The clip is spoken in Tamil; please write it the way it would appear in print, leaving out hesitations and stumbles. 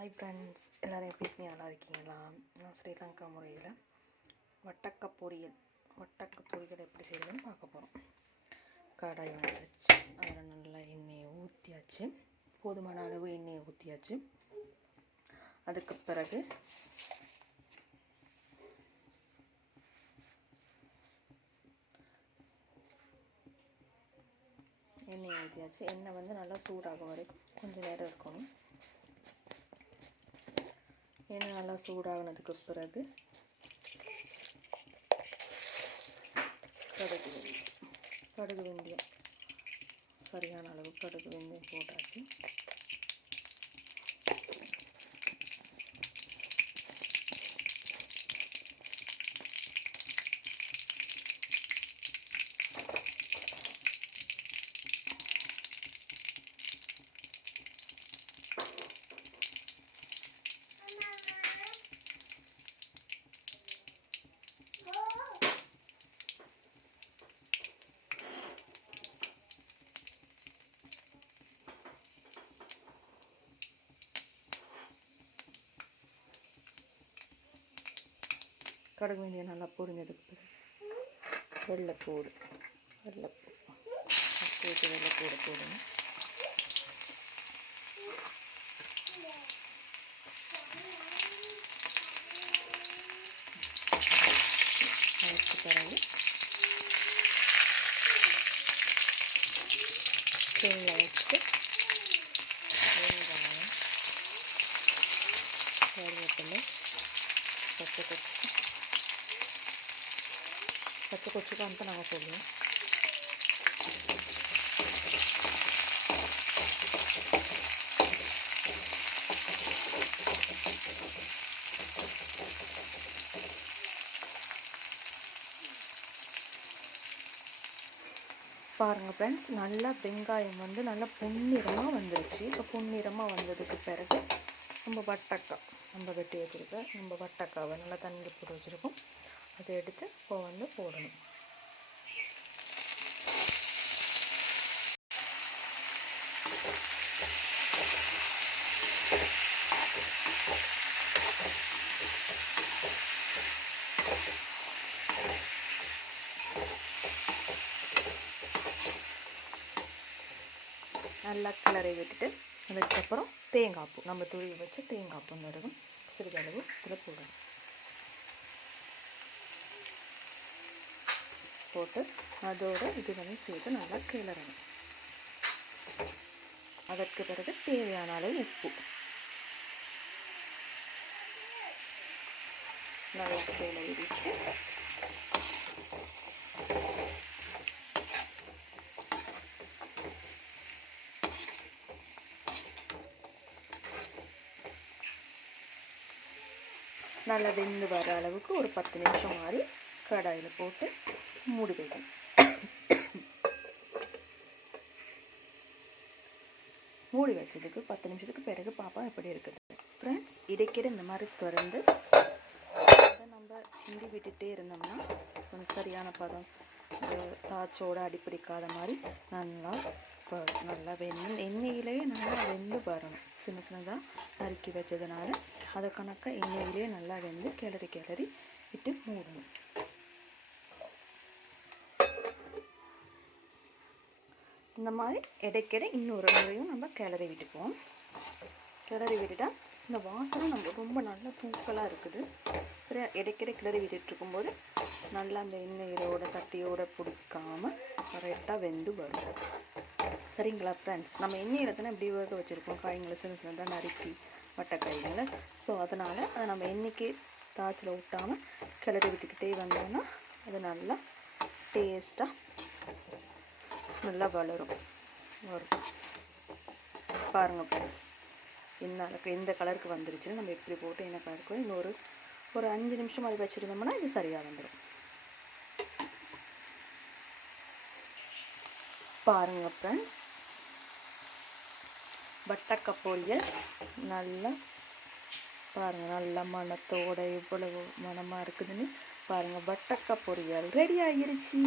ஹாய் ஃப்ரெண்ட்ஸ், எல்லோரும் எப்படி இருக்கீங்க? நல்லா இருக்கீங்களா? நான் ஸ்ரீலங்கா முறையில் வட்டக்க பொரியல் எப்படி செய்யணும்னு பார்க்க போகிறோம். கடாய் வச்சு அதில் நல்லா எண்ணெயை ஊற்றியாச்சு, போதுமான அளவு எண்ணெயை ஊற்றியாச்சு. அதுக்கு பிறகு எண்ணெயை ஊற்றியாச்சு. எண்ணெய் வந்து நல்லா சூடாகும் வரைக்கும் கொஞ்சம் நேரம் இருக்கணும். எண்ணெய் நல்லா சூடாகினதுக்கு பிறகு கடுகு வெந்தயம் சரியான அளவு கடுகு வெந்தயம் போட்டாச்சு. கடுகு வெந்தயம் நல்லா பொரிஞ்சதுக்கு பிறகு வெள்ளைப்பூடு போடணும். அதுக்கு பிறகு தேங்காய் வச்சுட்டு வெங்காயம், கருவேப்பிலை, பச்சை கொச்சுக்கு அந்த நாங்கள் போடுவோம். பாருங்கள் ஃப்ரெண்ட்ஸ், நல்லா வெங்காயம் வந்து நல்லா பொன்னிறமாக வந்துருச்சு. இப்போ பொன்னிறமாக வந்ததுக்கு பிறகு நம்ம வெட்டி வச்சுருக்கோம். நம்ம வட்டக்காவை நல்லா தண்ணி போட்டு வச்சுருக்கோம். அதை எடுத்து இப்போ வந்து போடணும். நல்லா கிளறி விட்டுட்டு அதுக்கப்புறம் தேங்காய் பூ, நம்ம துருவி வச்சு தேங்காய் பூ நடுவும் சிறிதளவு இதில் போடணும். போட்டு அதோடு இது வந்து சேர்த்து நல்லா கிளறணும். அதற்கு பிறகு தேவையான அளவு உப்பு நல்லா கிளறி விட்டு நல்லா வெந்து வர அளவுக்கு ஒரு 10 நிமிஷம் மாதிரி கடாயில் போட்டு மூடி வைக்கணும். மூடி வச்சதுக்கு 10 நிமிஷத்துக்கு பிறகு பாப்பா எப்படி இருக்குது. ஃப்ரெண்ட்ஸ், இடைக்கிட இந்த மாதிரி திறந்து அதை நம்ம கிண்டி விட்டுட்டே இருந்தோம்னா கொஞ்சம் சரியான பதம், தாச்சோடு அடிப்பிடிக்காத மாதிரி நல்லா எண்ணெயிலேயே நல்லா வெந்து வரணும். சின்னதாக நறுக்கி வச்சதுனால அதை கணக்காக எண்ணெயிலே நல்லா வெந்து கிளறி விட்டு மூடணும். இந்த மாதிரி இடைக்கிட இன்னொரு முறையும் நம்ம கிளறி விட்டுப்போம். கிளறி விட்டுட்டால் இந்த வாசனை நம்ம ரொம்ப நல்லா தூக்கலாக இருக்குது. இடைக்கிட கிளறி விட்டுட்டு இருக்கும்போது நல்லா அந்த எண்ணெயோட சட்டியோட பிடிக்காமல் கரெக்டாக வெந்து வரும். சரிங்களா ஃப்ரெண்ட்ஸ்? நம்ம எண்ணெயில் தானே இப்படி வேக வச்சுருக்கோம், காய்களை சின்னதாக நறுக்கி வட்டக்காய்களை. ஸோ அதனால் அதை நம்ம எண்ணெய்க்கு தாச்சில் விட்டாமல் கிளறி விட்டுக்கிட்டே வந்தோம்னா அது நல்லா டேஸ்ட்டாக நல்லா வரும். பாருங்கள் ஃப்ரெண்ட்ஸ், இந்த கலருக்கு வந்துருச்சுன்னு நம்ம எப்படி போட்டு என்ன கலருக்கு இன்னொரு 5 நிமிஷம் அது வச்சுருந்தோம்னா இது சரியாக வந்துடும். பாருங்கள் ஃப்ரெண்ட்ஸ், வட்டக்க பொரியல் நல்லா பாருங்கள், நல்லா மணத்தோட எவ்வளவு மணமாக இருக்குதுன்னு பாருங்கள். வட்டக்க பொரியல் ரெடி ஆகிருச்சு.